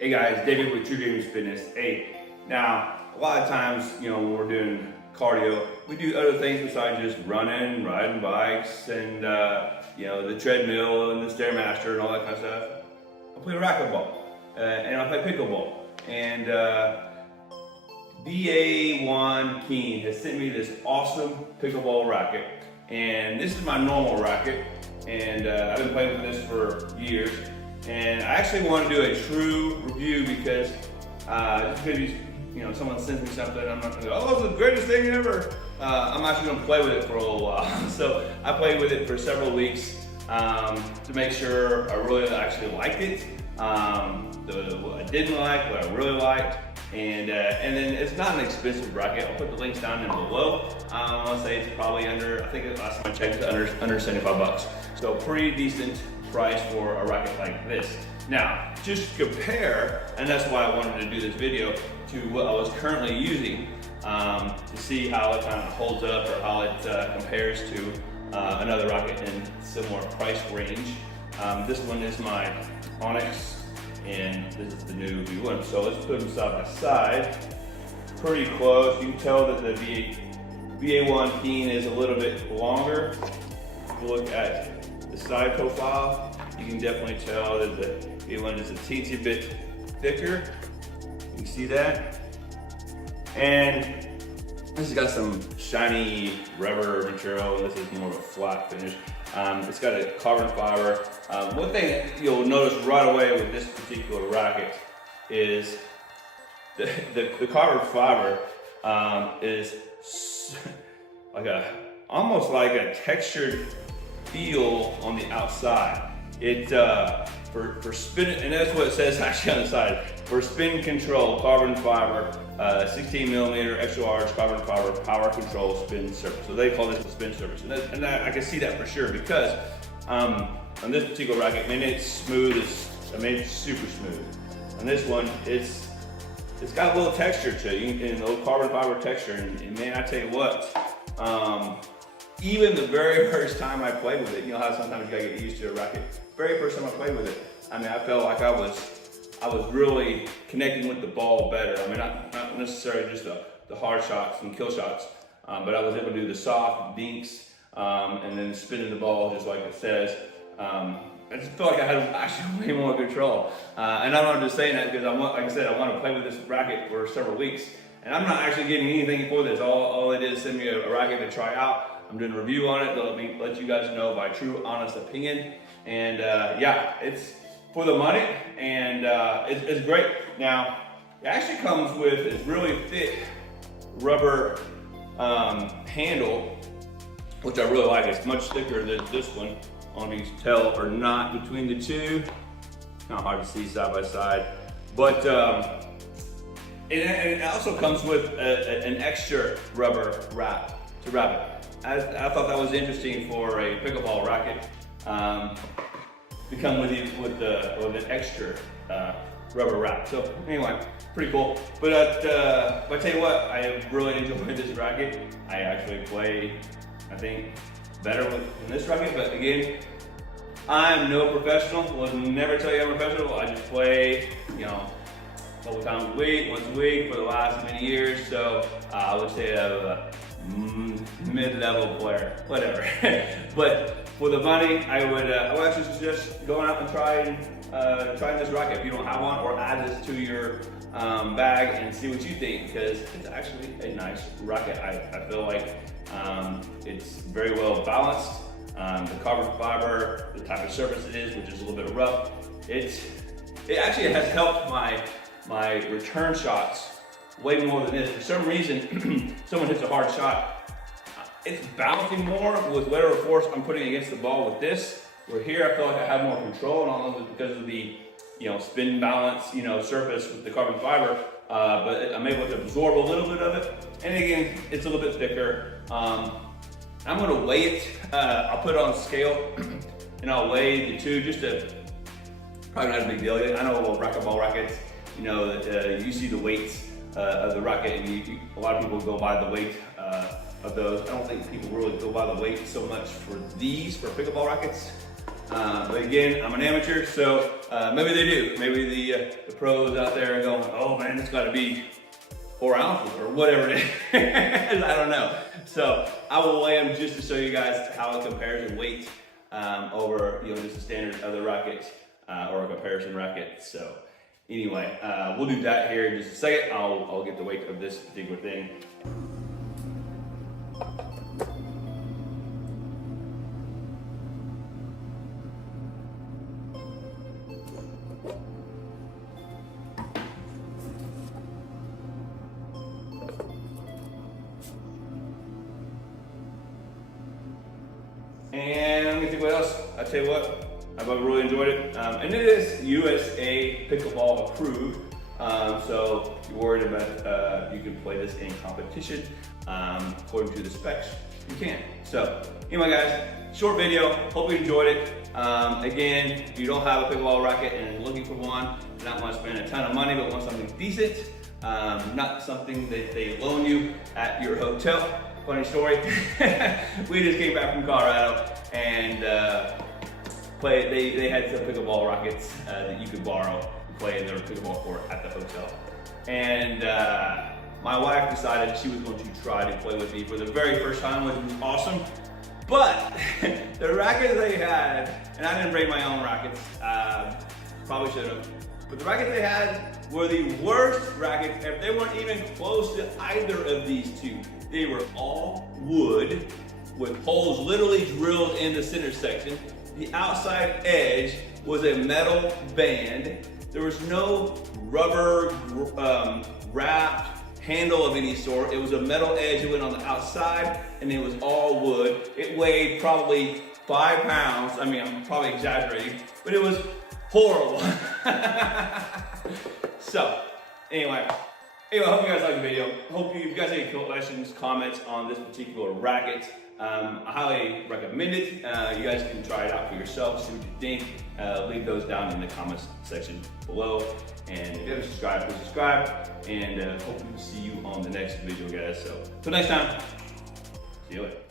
Hey guys, David with True Games Fitness. Hey, now a lot of times, when we're doing cardio, we do other things besides just running, riding bikes, and the treadmill and the Stairmaster and all that kind of stuff. I play racquetball and I play pickleball. And VA1KENE has sent me this awesome pickleball racket, and this is my normal racket, and I've been playing with this for years. And I actually want to do a true review because just maybe someone sends me something, I'm not going to go, oh, it's the greatest thing ever. I'm actually going to play with it for a little while. So I played with it for several weeks to make sure I really actually liked it. What I didn't like, what I really liked, and then it's not an expensive racket. I'll put the links down in below. I want to say it's probably under, I think the last time I checked, it's under 75 bucks. So pretty decent price for a racket like this. Now, just compare, and that's why I wanted to do this video, to what I was currently using to see how it kind of holds up or how it compares to another racket in similar price range. This one is my Onyx, and this is the new V1. So let's put them side by side. Pretty close. You can tell that the VA1KENE is a little bit longer. If you look at the side profile, you can definitely tell that the V1 is a teensy bit thicker. You can see that. And this has got some shiny rubber material, and this is more of a flat finish. It's got a carbon fiber. One thing you'll notice right away with this particular racket is the carbon fiber is like almost like a textured feel on the outside. It for spin, and that's what it says actually on the side. For spin control, carbon fiber, 16 millimeter extra large carbon fiber power control spin surface. So they call this a spin surface, and I can see that for sure because on this particular racket, I mean it's smooth. It's super smooth. On this one, it's got a little texture to it, and a little carbon fiber texture. And man, I tell you what. Even the very first time I played with it, you know how sometimes you gotta get used to a racket. Very first time I played with it, I mean, I felt like I was really connecting with the ball better. I mean, not necessarily just the hard shots and kill shots, but I was able to do the soft dinks and then spinning the ball just like it says. I just felt like I had actually way more control. And I'm just saying that because like I said, I want to play with this racket for several weeks, and I'm not actually getting anything for this. All they did is send me a racket to try out. I'm doing a review on it to let you guys know my true, honest opinion. And yeah, it's for the money, and it's great. Now, it actually comes with this really thick rubber handle, which I really like. It's much thicker than this one. I don't know if you can tell or not between the two. Not hard to see side by side, but it also comes with an extra rubber wrap to wrap it. I thought that was interesting for a pickleball racket to come with an extra rubber wrap. So anyway, pretty cool. But I tell you what, I have really enjoyed this racket. I actually play, I think, better with this racket. But again, I'm no professional. Will never tell you I'm a professional. I just play, a couple times a week, once a week for the last many years. So I would say I'm a mid-level player, whatever. But for the money, I would actually suggest going out and trying this racket if you don't have one, or add this to your bag and see what you think, because it's actually a nice racket. I feel like it's very well balanced. The carbon fiber, the type of surface it is, which is a little bit rough, it actually has helped my return shots way more than this. For some reason, someone hits a hard shot, it's bouncing more with whatever force I'm putting against the ball with this. Where here, I feel like I have more control, and all of it because of the spin balance surface with the carbon fiber. But I'm able to absorb a little bit of it. And again, it's a little bit thicker. I'm gonna weigh it. I'll put it on scale, and I'll weigh the two just to probably not a big deal. I know racquetball rackets, that you see the weights of the racket, and a lot of people go by the weight of those. I don't think people really go by the weight so much for these, for pickleball rackets. But again, I'm an amateur, so maybe they do. Maybe the pros out there are going, oh man, it's gotta be 4 ounces or whatever it is. I don't know. So I will weigh them just to show you guys how it compares in weight over just the standard other rackets or a comparison racket. So anyway, we'll do that here in just a second. I'll get the weight of this particular thing. And let me think what else. I tell you what, I've really enjoyed it. And it is USA Pickleball approved. So if you're worried about, you can play this in competition. According to the specs, you can. So anyway guys, short video, hope you enjoyed it. Again, if you don't have a pickleball racket and looking for one, not want to spend a ton of money, but want something decent, not something that they loan you at your hotel. Funny story, we just came back from Colorado and they had some pickleball rackets that you could borrow and play in their pickleball court at the hotel. And my wife decided she was going to try to play with me for the very first time, which was awesome. But the rackets they had, and I didn't bring my own rackets, probably should have, but the rackets they had were the worst rackets. If they weren't even close to either of these two. They were all wood with holes literally drilled in the center section. The outside edge was a metal band. There was no rubber wrapped handle of any sort. It was a metal edge that went on the outside, and it was all wood. It weighed probably 5 pounds. I mean, I'm probably exaggerating, but it was horrible. So, anyway, I hope you guys liked the video. Hope you guys have any questions, comments on this particular racket. I highly recommend it. You guys can try it out for yourself, see what you think. Leave those down in the comments section below. And if you haven't subscribed, please subscribe. And hopefully we'll see you on the next video, guys. So, until next time, see you later.